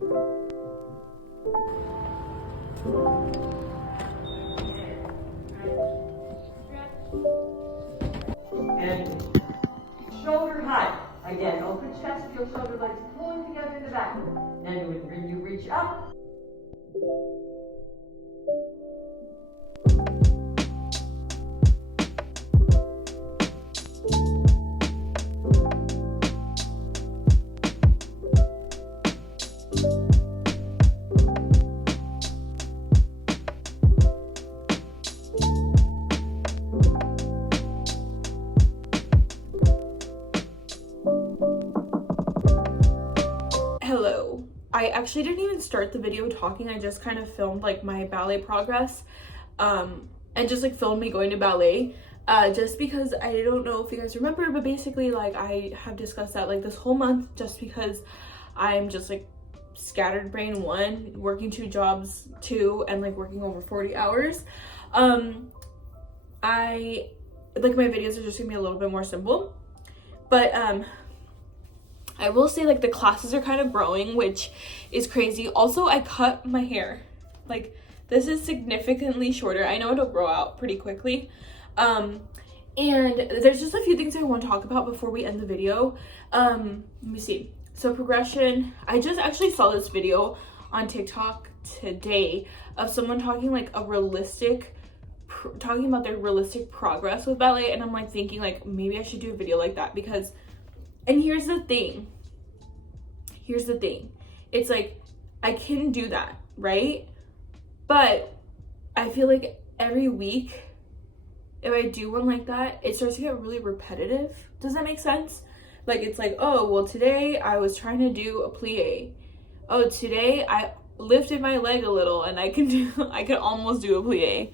And shoulder high. Again, open chest, feel shoulder blades pulling together in the back. And when you reach up, Hello. I actually didn't even start the video talking. I just kind of filmed like my ballet progress and just like filmed me going to ballet just because I don't know if you guys remember, but basically like I have discussed that like this whole month just because I'm just like scattered brain 1, working 2 jobs 2, and like working over 40 hours. I like my videos are just gonna be a little bit more simple, but I will say like the classes are kind of growing, which is crazy. Also, I cut my hair. Like this is significantly shorter. I know it'll grow out pretty quickly. And there's just a few things I want to talk about before we end the video. Let me see. So progression, I just actually saw this video on TikTok today of someone talking like talking about their realistic progress with ballet, and I'm like thinking like maybe I should do a video like that because, and here's the thing, it's like I can do that, right? But I feel like every week if I do one like that, it starts to get really repetitive. Does that make sense? Like it's like, oh well, today I was trying to do a plie. Oh, today I lifted my leg a little and I can almost do a plie.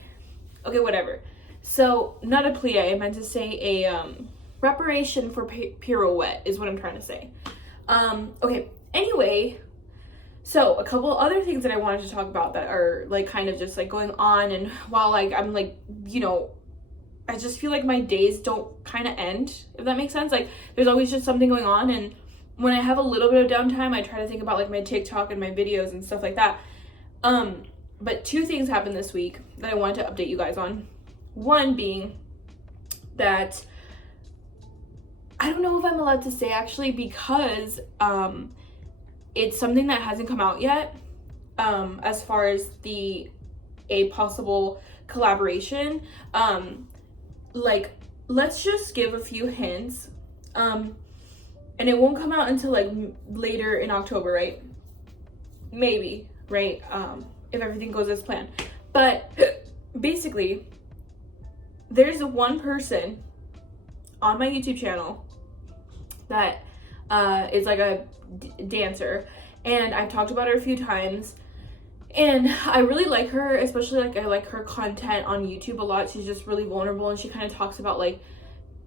Okay, whatever. So not a plie, I meant to say a reparation for pirouette is what I'm trying to say. Okay, anyway, so a couple other things that I wanted to talk about that are like kind of just like going on, and while like I'm like, you know, I just feel like my days don't kind of end, if that makes sense. Like there's always just something going on, and when I have a little bit of downtime, I try to think about like my TikTok and my videos and stuff like that. But 2 things happened this week that I wanted to update you guys on. One being that I don't know if I'm allowed to say actually because it's something that hasn't come out yet as far as a possible collaboration. Like let's just give a few hints, and it won't come out until like later in October, right? Maybe, right? If everything goes as planned. But basically there's one person on my YouTube channel that is like a dancer, and I've talked about her a few times, and I really like her, especially like I like her content on YouTube a lot. She's just really vulnerable, and she kind of talks about like,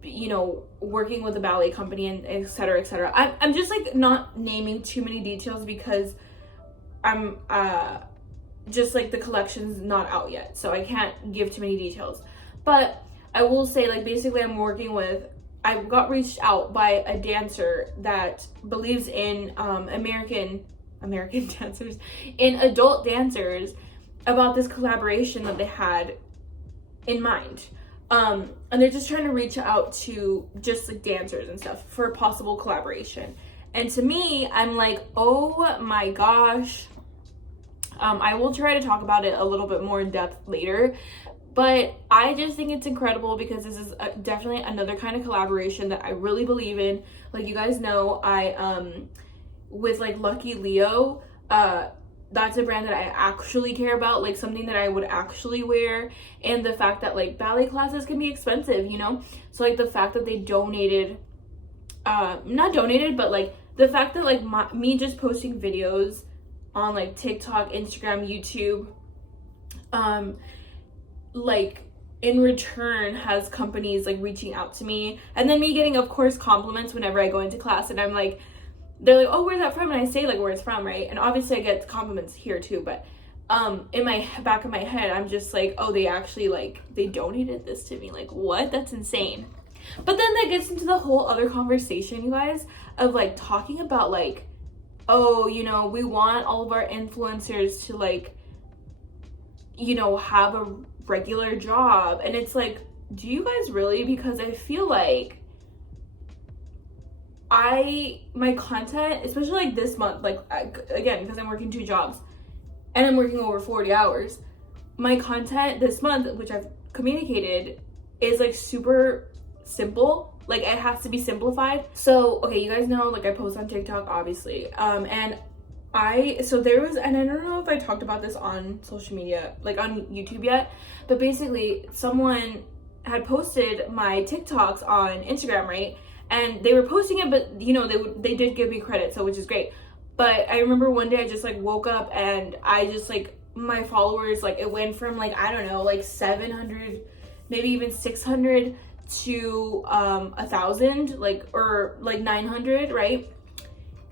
you know, working with a ballet company and etc etc. I'm just like not naming too many details because I'm just like the collection's not out yet, so I can't give too many details. But I will say like basically I got reached out by a dancer that believes in American dancers, in adult dancers, about this collaboration that they had in mind. And they're just trying to reach out to just like dancers and stuff for a possible collaboration. And to me, I'm like, oh my gosh. I will try to talk about it a little bit more in depth later, but I just think it's incredible because this is definitely another kind of collaboration that I really believe in. Like you guys know, I with like Lucky Leo, that's a brand that I actually care about, like something that I would actually wear. And the fact that like ballet classes can be expensive, you know, so like the fact that they donated, not donated, but like the fact that like me just posting videos on like TikTok, Instagram, YouTube, like in return has companies like reaching out to me, and then me getting of course compliments whenever I go into class, and I'm like, they're like, oh, where's that from? And I say like where it's from, right? And obviously I get compliments here too, but in my back of my head I'm just like, oh, they actually like they donated this to me. Like what? That's insane. But then that gets into the whole other conversation, you guys, of like talking about like oh, you know, we want all of our influencers to like, you know, have a regular job. And it's like, do you guys really? Because I feel like my content, especially like this month, like again, because I'm working 2 jobs and I'm working over 40 hours, my content this month, which I've communicated, is like super simple. Like it has to be simplified. So, okay, you guys know, like I post on TikTok, obviously. And there was, and I don't know if I talked about this on social media, like on YouTube yet, but basically someone had posted my TikToks on Instagram, right? And they were posting it, but you know, they did give me credit, so which is great. But I remember one day I just like woke up and I just like, my followers, like it went from like, I don't know, like 700, maybe even 600 to 1,000, like, or like 900, right?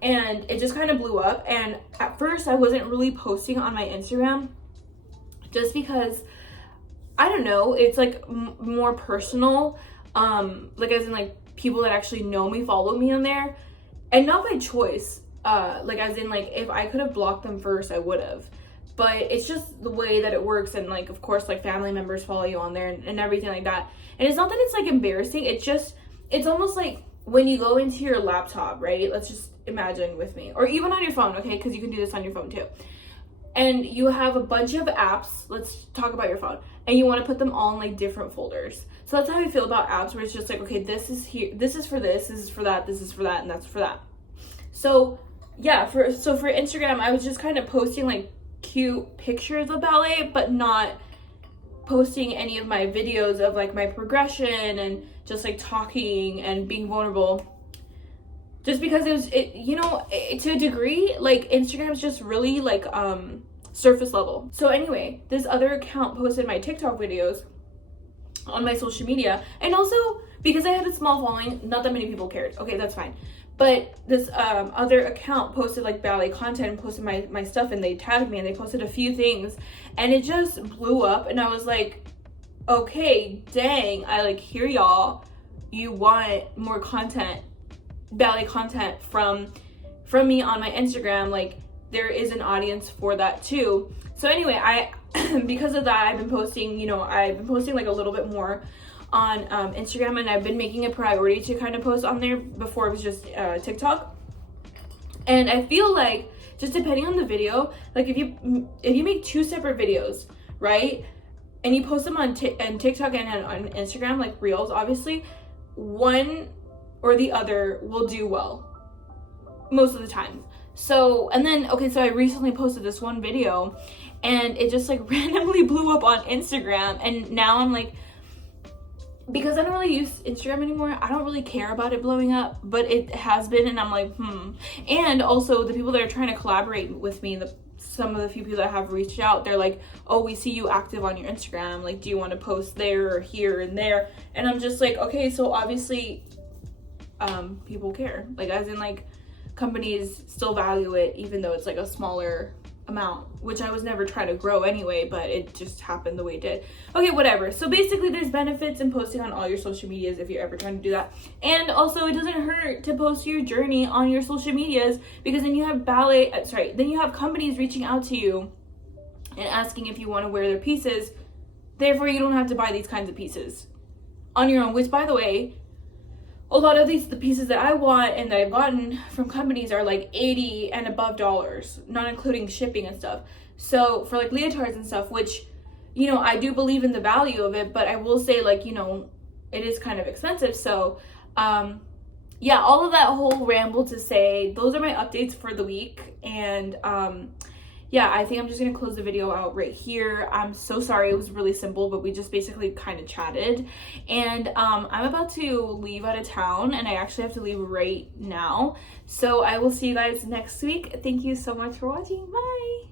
And it just kind of blew up. And at first I wasn't really posting on my Instagram just because, I don't know, it's like more personal, like as in like people that actually know me follow me on there, and not by choice, like as in like if I could have blocked them first I would have, but it's just the way that it works. And like of course like family members follow you on there and everything like that. And it's not that it's like embarrassing, it's almost like when you go into your laptop, right? Let's just imagine with me, or even on your phone, okay, because you can do this on your phone too, and you have a bunch of apps, let's talk about your phone, and you want to put them all in like different folders. So that's how I feel about apps, where it's just like, okay, this is here, this is for this is for that, this is for that, and that's for that. So yeah, for Instagram, I was just kind of posting like cute pictures of ballet, but not posting any of my videos of like my progression and just like talking and being vulnerable, just because you know, to a degree, like Instagram's just really like surface level. So anyway, this other account posted my TikTok videos on my social media, and also because I had a small following, not that many people cared, okay, that's fine. But this other account posted like ballet content and posted my stuff, and they tagged me and they posted a few things, and it just blew up. And I was like, okay, dang, I like hear y'all, you want more content, ballet content from me on my Instagram, like there is an audience for that too. So anyway, I because of that, I've been posting, you know, I've been posting like a little bit more on Instagram, and I've been making a priority to kind of post on there. Before it was just TikTok. And I feel like just depending on the video, like if you make 2 separate videos, right, and you post them on TikTok and on Instagram, like reels, obviously one or the other will do well most of the time. So, and then okay, so I recently posted this one video and it just like randomly blew up on Instagram, and now I'm like, because I don't really use Instagram anymore, I don't really care about it blowing up, but it has been, and I'm like, And also the people that are trying to collaborate with me, some of the few people that have reached out, they're like, oh, we see you active on your Instagram, like, do you want to post there or here and there? And I'm just like, okay, so obviously people care, like as in like companies still value it, even though it's like a smaller amount, which I was never trying to grow anyway, but it just happened the way it did. Okay, whatever. So basically there's benefits in posting on all your social medias if you're ever trying to do that. And also it doesn't hurt to post your journey on your social medias, because then you have then you have companies reaching out to you and asking if you want to wear their pieces. Therefore you don't have to buy these kinds of pieces on your own, which by the way, a lot of the pieces that I want and that I've gotten from companies are like $80 and above, not including shipping and stuff. So for like leotards and stuff, which, you know, I do believe in the value of it, but I will say, like, you know, it is kind of expensive. So yeah, all of that whole ramble to say, those are my updates for the week. And yeah, I think I'm just gonna close the video out right here. I'm so sorry, it was really simple, but we just basically kind of chatted. And I'm about to leave out of town, and I actually have to leave right now. So I will see you guys next week. Thank you so much for watching. Bye.